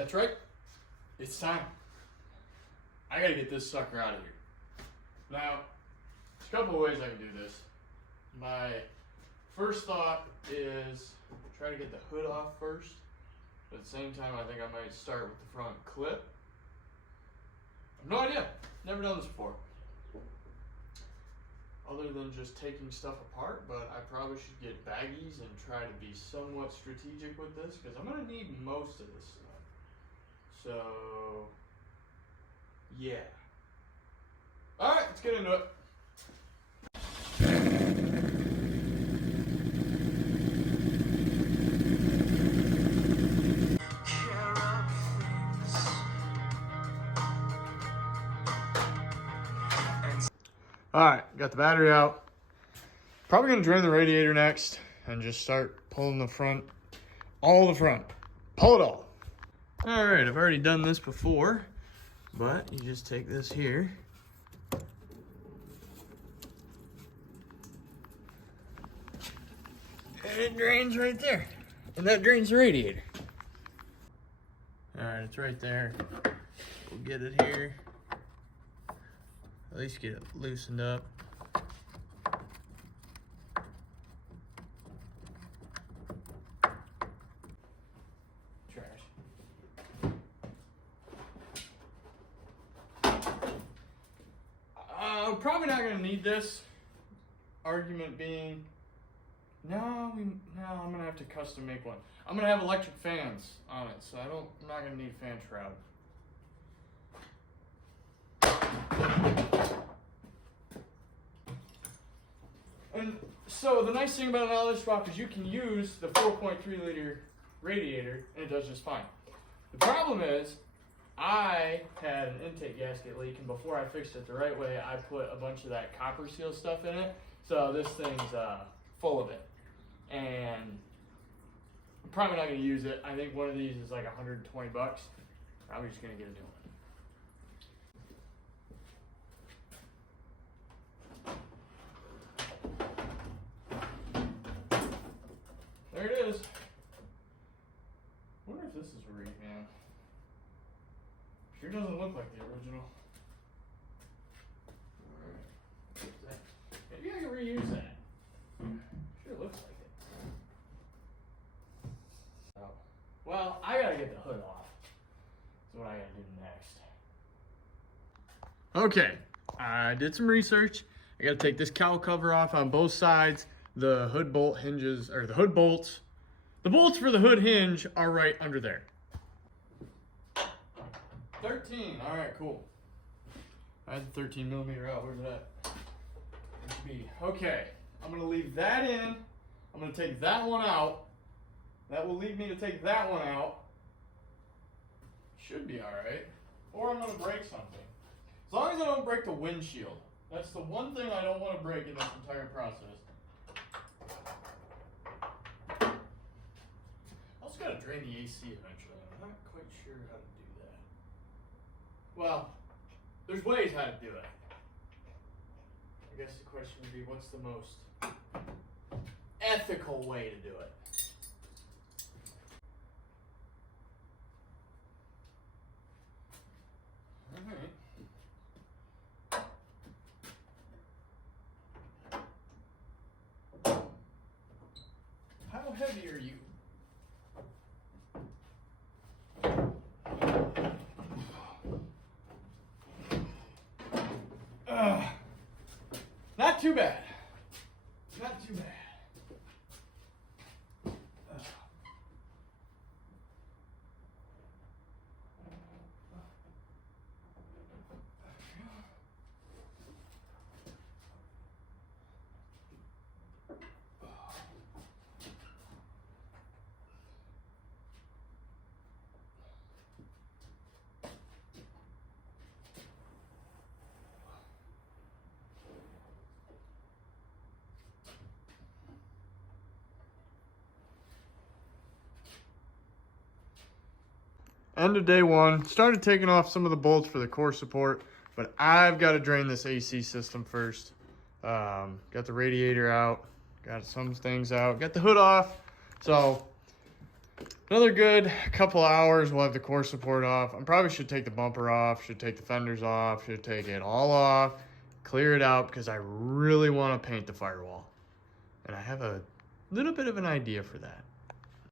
That's right. It's time. I gotta get this sucker out of here. Now, there's a couple of ways I can do this. My first thought is try to get the hood off first. But at the same time, I think I might start with the front clip. I have no idea. Never done this before. Other than just taking stuff apart, but I probably should get baggies and try to be somewhat strategic with this because I'm going to need most of this stuff. So, yeah. All right, let's get into it. All right, got the battery out. Probably gonna drain the radiator next and just start pulling the front, all the front. Pull it all. All right, I've already done this before, but you just take this here. And it drains right there. And that drains the radiator. All right, it's right there. We'll get it here. At least get it loosened up. Trash. I'm probably not gonna need this. Argument being, no, I'm gonna have to custom make one. I'm gonna have electric fans on it, so I'm not gonna need a fan shroud. And so the nice thing about an LS Swap is you can use the 4.3 liter radiator and it does just fine. The problem is I had an intake gasket leak, and before I fixed it the right way, I put a bunch of that copper seal stuff in it. So this thing's full of it. And I'm probably not going to use it. I think one of these is like 120 bucks. Probably just going to get a new one. There it is. I wonder if this is a recan. Sure doesn't look like the original. Alright. Maybe I can reuse that. Sure looks like it. Oh. Well, I gotta get the hood off. That's what I gotta do next. Okay, I did some research. I gotta take this cowl cover off on both sides. The hood bolt hinges, or the hood bolts. The bolts for the hood hinge are right under there. 13, all right, cool. I had the 13 millimeter out, where's it at? It should be, okay. I'm gonna leave that in. I'm gonna take that one out. That will lead me to take that one out. Should be all right. Or I'm gonna break something. As long as I don't break the windshield. That's the one thing I don't wanna break in this entire process. I also gotta drain the AC eventually. I'm not quite sure how to do that. Well, there's ways how to do it. I guess the question would be, what's the most ethical way to do it? All right. How heavy are you? Not too bad. Not too bad. End of day one, started taking off some of the bolts for the core support, but I've got to drain this AC system first. Got the radiator out, got some things out, got the hood off. So Another good couple hours, we'll have the core support off. I probably should take the bumper off, should take the fenders off, should take it all off, clear it out, because I really want to paint the firewall. And I have a little bit of an idea for that.